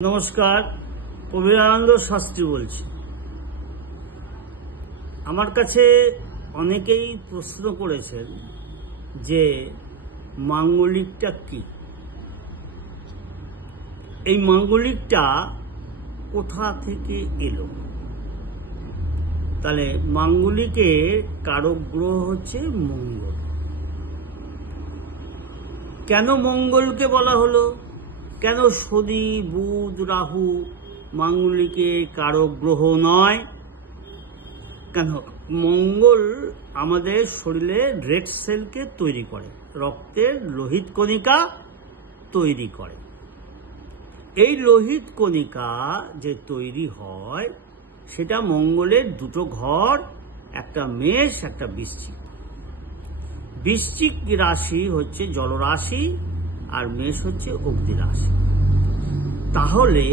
নমস্কার, প্রবীরানন্দ শাস্ত্রী বলছি। আমার কাছে অনেকেই প্রশ্ন করেছেন যে মাঙ্গলিকটা কি, এই মাঙ্গলিকটা কোথা থেকে এলো। তাহলে মাঙ্গলিকের কারক গ্রহ হচ্ছে মঙ্গল। কেন মঙ্গলকে বলা হলো? কেন শনি, বুধ, রাহু মাঙ্গলিকের কারক গ্রহ নয়? কেন? মঙ্গল আমাদের শরীরে রেড সেলকে তৈরি করে, রক্তের লোহিত কণিকা তৈরি করে। এই লোহিত কণিকা যে তৈরি হয় সেটা মঙ্গলের দুটো ঘর, একটা মেষ, একটা বৃশ্চিক। বৃশ্চিক রাশি হচ্ছে জলরাশি আর মেষ হচ্ছে অগ্নি রাশি। তাহলে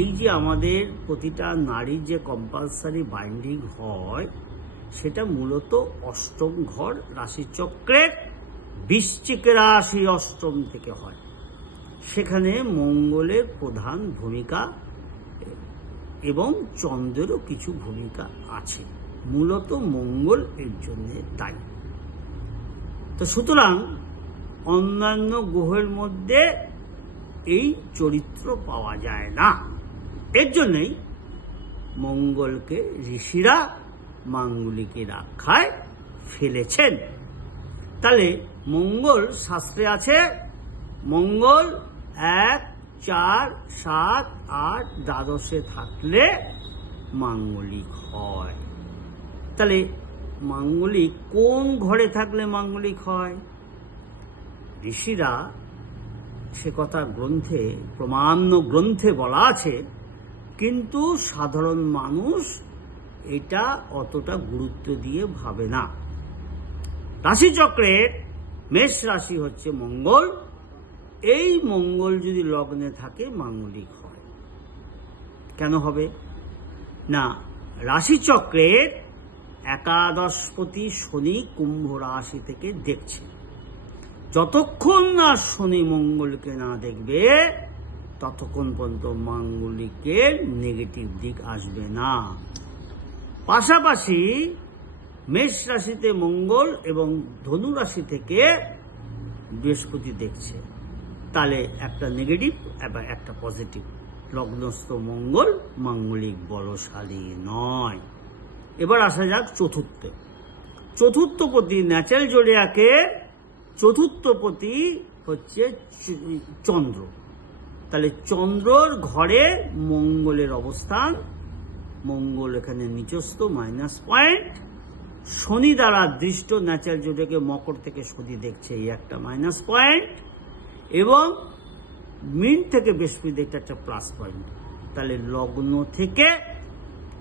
এই যে আমাদের প্রতিটা নারীর যে কম্পালসারি বাইন্ডিং হয় সেটা মূলত অষ্টম ঘর রাশিচক্রের বৃশ্চিক রাশি অষ্টম থেকে হয়। সেখানে মঙ্গলের প্রধান ভূমিকা এবং চন্দ্রেরও কিছু ভূমিকা আছে, মূলত মঙ্গল এর জন্য দায়ী। তো সুতরাং অন্যান্য গ্রহের মধ্যে এই চরিত্র পাওয়া যায় না। এর জন্যই মঙ্গলকে ঋষিরা মাঙ্গলিকের আখ্যায় ফেলেছেন। তাহলে মঙ্গল শাস্ত্রে আছে মঙ্গল 1, 4, 7, 8 দ্বাদশে থাকলে মাঙ্গলিক হয়। তাহলে মাঙ্গলিক কোন ঘরে থাকলে মাঙ্গলিক হয়? ঋষিরা সে কথা গ্রন্থে, প্রমাণ্য গ্রন্থে বলা আছে, কিন্তু সাধারণ মানুষ এটা অতটা গুরুত্ব দিয়ে ভাবে না। রাশিচক্রের মেষ রাশি হচ্ছে মঙ্গল। এই মঙ্গল যদি লগ্নে থাকে মাঙ্গলিক হয়। কেন হবে না? রাশিচক্রের একাদশপতি শনি কুম্ভ রাশি থেকে দেখছে। যতক্ষণ না শনি মঙ্গলকে না দেখবে ততক্ষণ পর্যন্ত মাঙ্গলিকের নেগেটিভ দিক আসবে না। পাশাপাশি মেষ রাশিতে মঙ্গল এবং ধনু রাশি থেকে বৃহস্পতি দেখছে, তাহলে একটা নেগেটিভ এবং একটা পজিটিভ। লগ্নস্থ মঙ্গল মাঙ্গলিক বলশালী নয়। এবার আসা যাক চতুর্থে। চতুর্থপতি ন্যাচারাল জোডিয়াকে চতুর্থপতি হচ্ছে চন্দ্র। তাহলে চন্দ্রর ঘরে মঙ্গলের অবস্থান। মঙ্গল এখানে নিচস্থ -পয়েন্ট। শনি দ্বারা দৃষ্ট ন্যাচারাল জোডিয়াকে মকর থেকে শনি দেখছে, এই একটা -পয়েন্ট। এবং মিন থেকে বৃহস্পতি দেখতে একটা প্লাস পয়েন্ট। তাহলে লগ্ন থেকে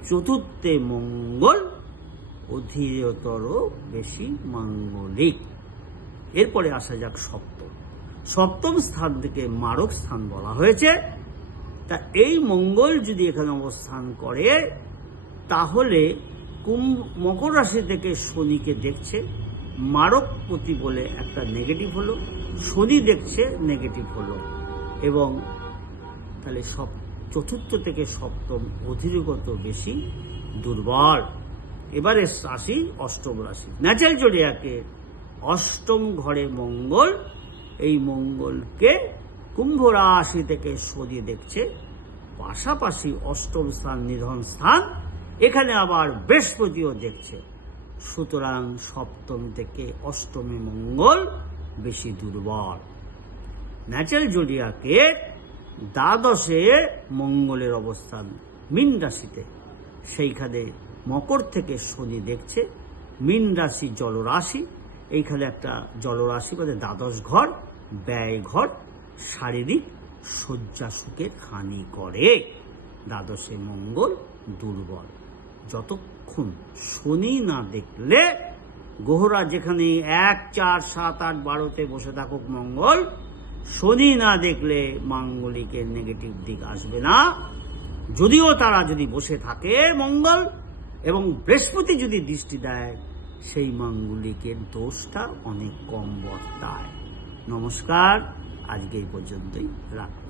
চতুর্থে মঙ্গল অধিকতর বেশি মাঙ্গলিক। এরপরে আসা যাক সপ্তম। সপ্তম স্থান থেকে মারক স্থান বলা হয়েছে। তা এই মঙ্গল যদি এখানে অবস্থান করে তাহলে মকর রাশি থেকে শনিকে দেখছে, মারকপতি বলে একটা নেগেটিভ হলো, শনি দেখছে নেগেটিভ হলো। এবং তাহলে চতুর্থ থেকে সপ্তম অধিকতর বেশি দুর্বল। এবারে রাশি অষ্টম রাশি ন্যাচারাল জোডিয়াকে অষ্টম ঘরে মঙ্গল। এই মঙ্গলকে কুম্ভ রাশি থেকে শনি দেখছে, পাশাপাশি অষ্টম স্থান নিধন স্থান, এখানে আবার বৃহস্পতিও দেখছে। সুতরাং সপ্তম থেকে অষ্টমে মঙ্গল বেশি দুর্বল। ন্যাচারাল জোডিয়াকে দ্বাদশে মঙ্গলের অবস্থান মীন রাশিতে, সেইখানে মকর থেকে শনি দেখছে। মীন রাশি জলরাশি, এইখানে একটা জলরাশি মানে দ্বাদশ ঘর, ব্যয় ঘর, শারীরিক শয্যা সুখের হানি করে। দ্বাদশে মঙ্গল দুর্বল। যতক্ষণ শনি না দেখলে গ্রহরা যেখানে 1, 4, 7, 8, 12তে বসে থাকুক মঙ্গল, শনি না দেখলে মাঙ্গলিকের নেগেটিভ দিক আসবে না। যদিও তারা যদি বসে থাকে মঙ্গল এবং বৃহস্পতি যদি দৃষ্টি দেয়, সেই মাঙ্গলিকের দোষটা অনেক কম বর্তায়। নমস্কার, আজকে এই পর্যন্তই রাখলাম।